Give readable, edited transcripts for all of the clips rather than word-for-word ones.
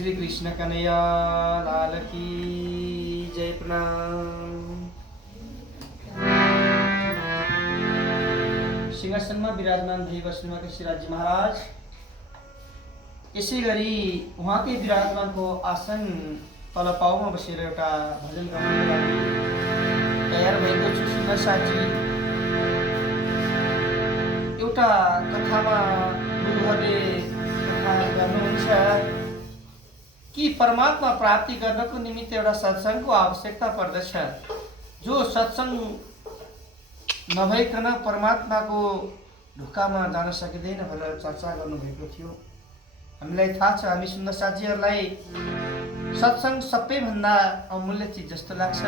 श्री कृष्ण कन्हैया लाल की जय। प्रणाम। सिंहासनमा विराजमान भई बस्नुभएका श्रीराजी महाराज, यसै गरी उहाँकै विराजमानको आसन तल पाउमा बसेर एउटा भजन गाउनको लागि तयार भएको छु। सुन्दर साथी, एउटा कथामा गुरुहरूले कथा गर्नुहुन्छ कि परमात्मा प्राप्ति गर्नको निमित्त एउटा सत्सङ्गको आवश्यकता पर्दछ। जो सत्सङ्ग नभइकन परमात्माको ढोकामा जान सकिँदैन भनेर चर्चा गर्नुभएको थियो। हामीलाई थाहा छ, हामी सुन्दर साथीहरूलाई सत्सङ्ग सबैभन्दा अमूल्य चिज जस्तो लाग्छ।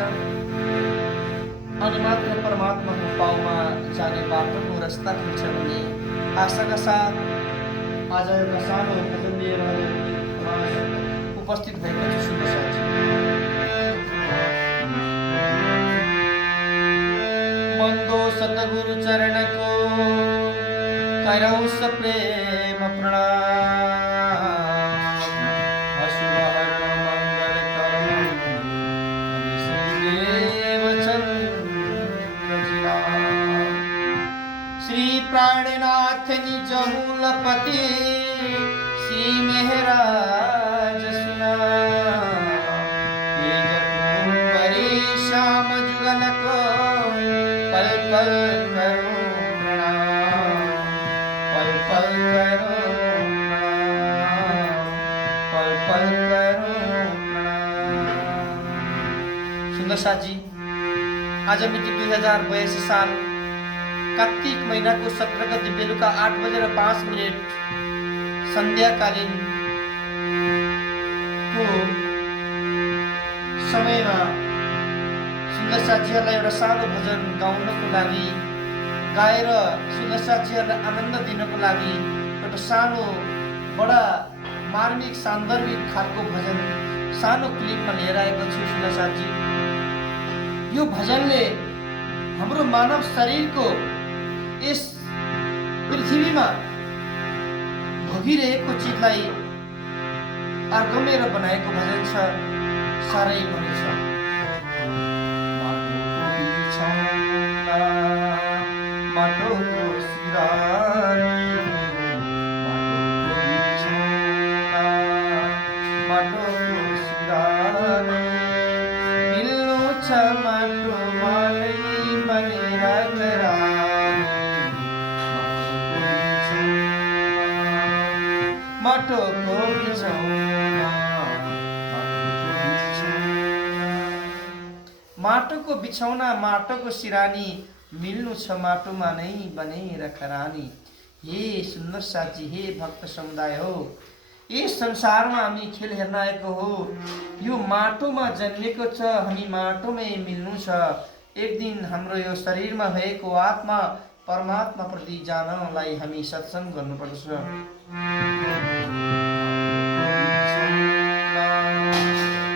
अनि मात्र परमात्माको पाउमा जाने बाटोको रस्ता खुल्छ भन्ने आशाका साथ आज एउटा सानो भजन लिएर उपस्थित भएको छु। सुन्दर साथी, मन्दो सतगुरु चरणको करौं सप्रेम प्रणाम। अशुभ हरण मंगल करण देव चंद्र श्री प्राणनाथ निज मूलपति श्री मेहराज सुना। श्याम जुगल को पल पल करो प्रणाम, पल पल करो प्रणाम, पल पल करो प्रणाम। सुन्दर साथी, आज मिति 2082 साल कार्तिक महिनाको 17 गते बेलुका 8:05 सन्ध्याकालीन को समयमा सुन्दर साथीहरूलाई एउटा सानो भजन गाउनको लागि गाएर सुन्दर साथीहरूलाई आनन्द दिनको लागि एउटा सानो बडा मार्मिक सान्दर्भिक खालको भजन सानो क्लिपमा लिएर आएको छु। सुन्दर साथी, यो भजनले हाम्रो मानव शरीरको यस पृथ्वीमा भोगिरहेको चिजलाई अर्गमेर बनाएको भजन छ। साह्रै मन छ। माटोको सिरानी, माटोको सिरानी, मिल्नु छ माटो मालै बनेर घरानी। माटोको बिछौना, माटोको बिछौना, माटोको सिरानी, मिल्नु छ माटोमा नै बनेर खरानी। हे सुन्दर साथी, हे भक्त समुदाय हो, यस संसारमा हामी खेल हेर्न आएको हो। यो माटोमा जन्मेको छ, हामी माटोमै मिल्नु छ। एक दिन हाम्रो यो शरीरमा भएको आत्मा परमात्मा प्रति जानलाई हामी सत्सङ्ग गर्नुपर्दछ।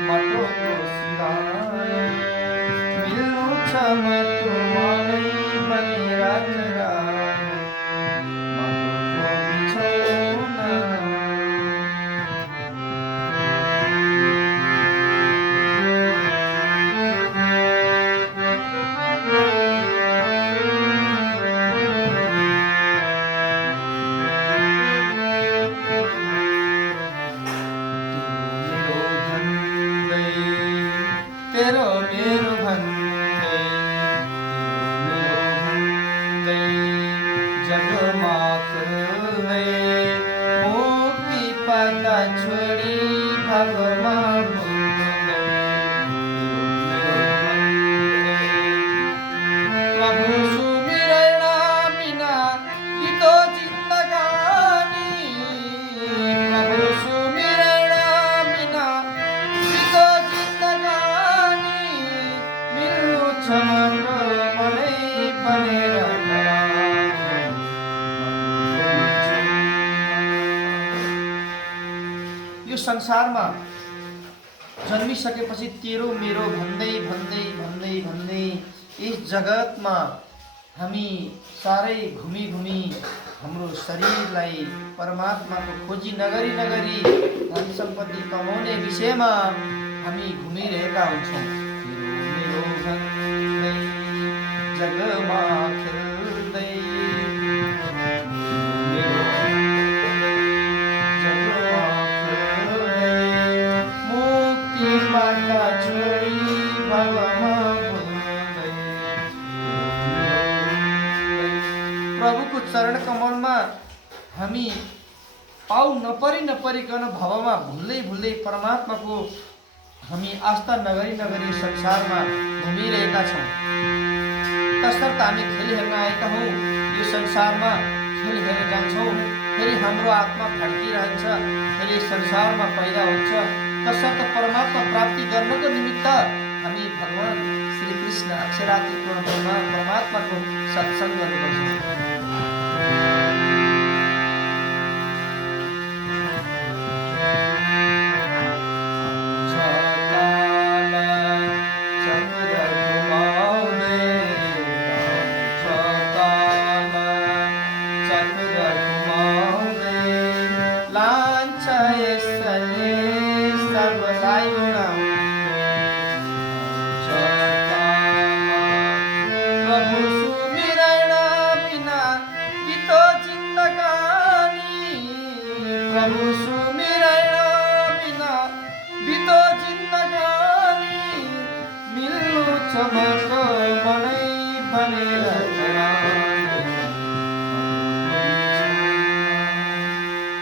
माटोको सिरानी, मिल्नु छ माटो मालै बनेर घरानी। माटोको बिछौना, तेरो मेरो भन्दै, मेरो भन्दै जगमा खोल्दै, मुक्ति पाता छोडी भागमा बोल्दै। प्रभु सुमिरण बिना बितो जिन्दगानी, प्रभु सुमिरण बिना बितो जिन्दगानी। मिल्नु छ माटो मलाई बनेर घरानी। यो संसारमा जन्मिसकेपछि तेरो मेरो भन्दै भन्दै भन्दै भन्दै यस जगतमा हामी साह्रै घुमी घुमी हाम्रो शरीरलाई परमात्माको खोजी नगरी नगरी धन सम्पत्ति कमाउने विषयमा हामी घुमिरहेका हुन्छौँ। मेरो भन्दै जगमा खेल्दै, मेरो जगमा खेल्दै, मुक्तिबाट छोडी भवमा घुम्दै। प्रभुको चरण कमलमा हामी पाउ नपरिकन भवमा भुल्दै भुल्दै परमात्माको हामी आस्था नगरी नगरी संसारमा घुमिरहेका छौँ। तसर्थ हामी खेल हेर्न आएका हौँ, यो संसारमा खेल हेरेर जान्छौँ, फेरि हाम्रो आत्मा फड्किरहन्छ, फेरि संसारमा पैदा हुन्छ। तसर्थ परमात्मा प्राप्ति गर्नको निमित्त हामी भगवान श्री कृष्ण अक्षरात्रिक परमात्माको सत्सङ्ग गर्नुपर्छ।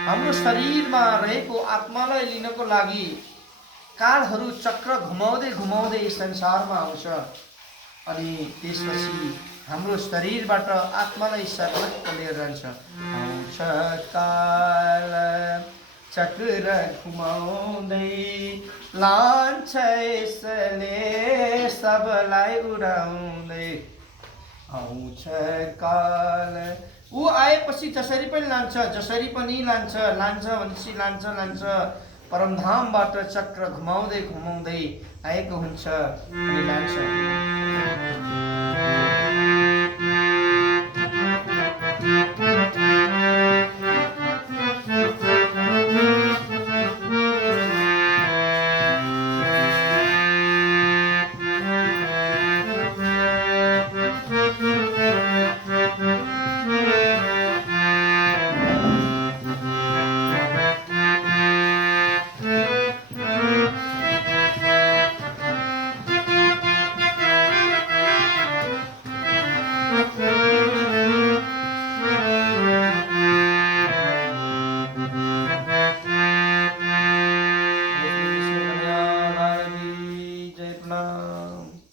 हाम्रो शरीरमा रहेको आत्मालाई लिनको लागि कालहरू चक्र घुमाउँदै घुमाउँदै संसारमा आउँछ, अनि त्यसपछि हाम्रो शरीरबाट आत्मालाई सर्वत्र लिएर जान्छ। आउँछ काल चक्र घुमाउँदै, लान्छ यसले सबलाई उडाउँदै। आउँछ काल, ऊ आएपछि जसरी पनि लान्छ, जसरी पनि लान्छ, लान्छ भनेपछि लान्छ। परमधामबाट चक्र घुमाउँदै घुमाउँदै आएको हुन्छ अनि लान्छ। जय प्रणाम।